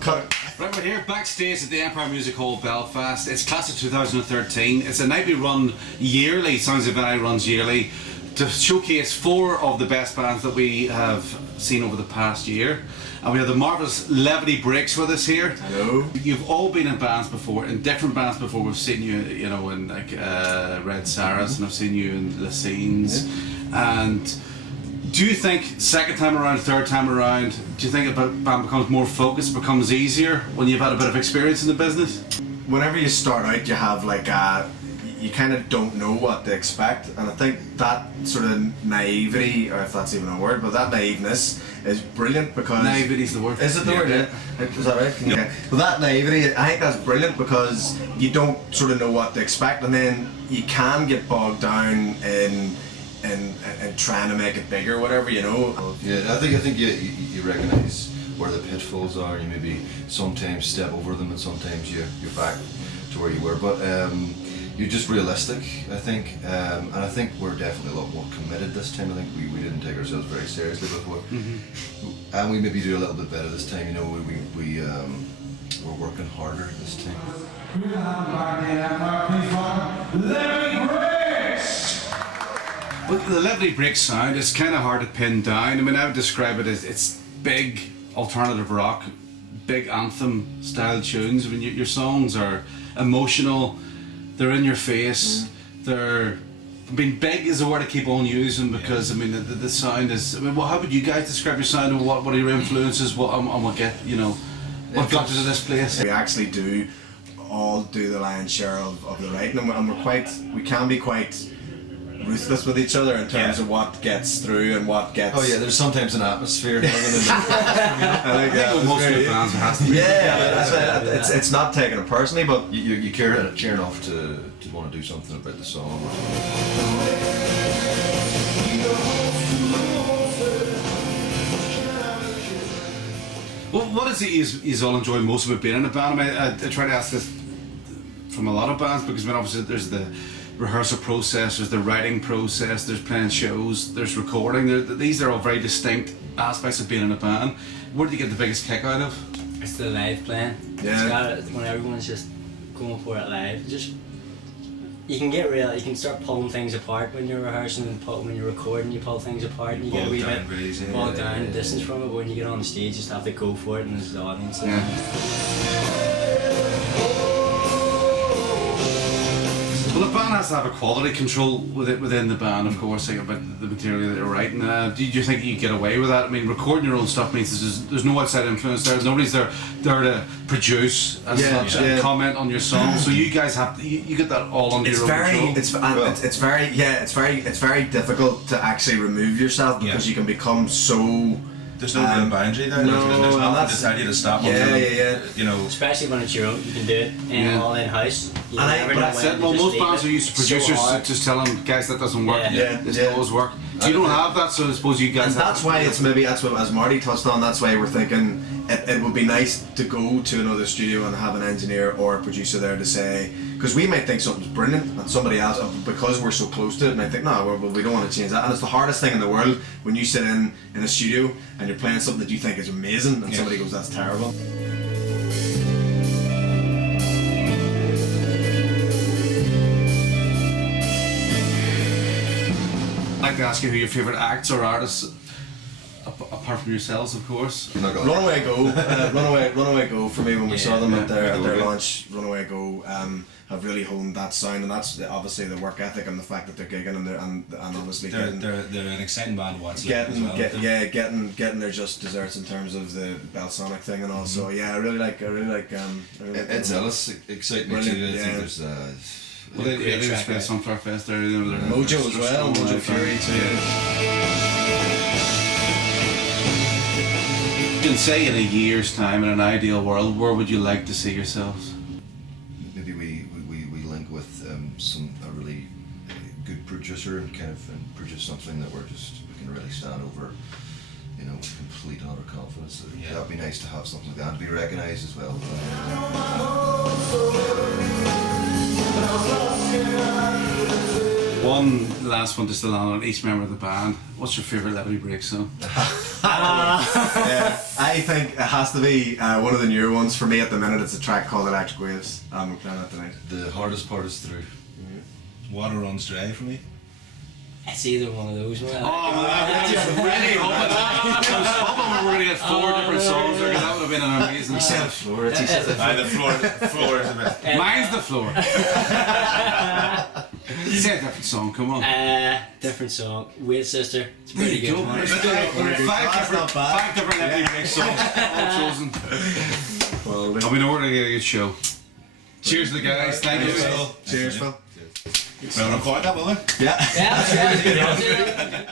Cut. Right, we're here backstage at the Empire Music Hall, Belfast. It's class of 2013. It's a night we run yearly, Sounds of Valley runs yearly, to showcase 4 of the best bands that we have seen over the past year. And we have the marvellous Levity Breaks with us here. Hello. You've all been in bands before, in different bands before. We've seen you, you know, in like Red Sarahs, and I've seen you in the Scenes. Yeah. And do you think second time around, third time around, do you think a band becomes more focused, becomes easier when you've had a bit of experience in the business? Whenever you start out, you have like you kind of don't know what to expect, and I think that sort of naivety, or if that's even a word, but that naiveness is brilliant because... Naivety's the word. Is it the word? Yeah. Is that right? Yeah. Well, that naivety, I think that's brilliant because you don't sort of know what to expect, and then you can get bogged down in trying to make it bigger, whatever, you know. Yeah, I think you recognise where the pitfalls are. You maybe sometimes step over them, and sometimes you're back to where you were. But you're just realistic, I think, and I think we're definitely a lot more committed this time. I think we didn't take ourselves very seriously before, and we maybe do a little bit better this time. You know, we're working harder this time. Well, the Levity Breaks sound is kind of hard to pin down. I mean, I would describe it as it's big alternative rock, big anthem style tunes. I mean, your songs are emotional, they're in your face, they're... I mean, big is a word I keep on using because, I mean, the sound is... I mean, well, how would you guys describe your sound, and what are your influences, what got you to this place? We actually do all do the lion's share of the writing, and we can be quite ruthless with each other in terms of what gets through and what gets... Oh yeah, there's sometimes an atmosphere. I think most of the bands has to be. It's not taking it personally, but you care enough to want to do something about the song. Well, what is it you all enjoy most about being in a band? I mean, I try to ask this from a lot of bands because, I mean, obviously there's the rehearsal process, there's the writing process, there's playing shows, there's recording. These are all very distinct aspects of being in a band. Where do you get the biggest kick out of? It's the live playing. Yeah. It's when everyone's just going for it live. You can start pulling things apart when you're rehearsing, and when you're recording, you pull things apart and you get a wee bit bogged down and distance from it. But when you get on the stage, you just have to go for it, and there's the audience. Well, the band has to have a quality control within the band, of course, like about the material that you're writing. Do you think you get away with that? I mean, recording your own stuff means there's no outside influence there. Nobody's there to produce as such and comment on your song. So you guys you get that all under your own control. It's very difficult to actually remove yourself because you can become so... There's no real boundary there. There's nothing to tell you to stop. You know, especially when it's your own, you can do it all in house. Well, most bands are used to producers just tell them, guys, that doesn't work. This does work. You don't have that, so I suppose you guys. And that's why that's what, as Marty touched on. That's why we're thinking it would be nice to go to another studio and have an engineer or a producer there to say, because we might think something's brilliant and somebody else, because we're so close to it, might think, no, we don't want to change that. And it's the hardest thing in the world when you sit in a studio and you're playing something that you think is amazing and somebody goes, that's terrible. I'd like to ask you who your favourite acts or artists, apart from yourselves, of course. Runaway Go for me when we saw them at their launch. Runaway Go have really honed that sound, and that's obviously the work ethic and the fact that they're gigging and obviously they're an exciting band to watch. Getting their just desserts in terms of the Belsonic thing and all. So yeah, I really like Ed Zealous excite me too. I think there's well, they just played Sunflower Fest there. Mojo as well, Mojo Fury too. You can say in a year's time, in an ideal world, where would you like to see yourselves? Maybe we link with a really good producer and produce something that we can really stand over, you know, with complete utter confidence. That'd be nice to have something like that and be recognised as well. One last one just to land on each member of the band. What's your favourite Levity Break song? I think it has to be one of the newer ones. For me at the minute, it's a track called Electric Waves. We're playing that tonight. The hardest part is through. Water runs dry for me. It's either one of those. Oh, man, I'm just really hoping. I was hoping we were going to get 4 different songs there, 'cause that would have been an amazing. You said floor. He said the The floor is a bit. Mine's the floor. Say a different song, come on. Different song. Wait, Sister. It's a pretty There you good go. one. Five different Levity Break songs, all chosen. And we know we're going to get a good show. Cheers to the guys. Thank you. Cheers, Phil. We'll record that, will we? Yeah. Yeah, that's right.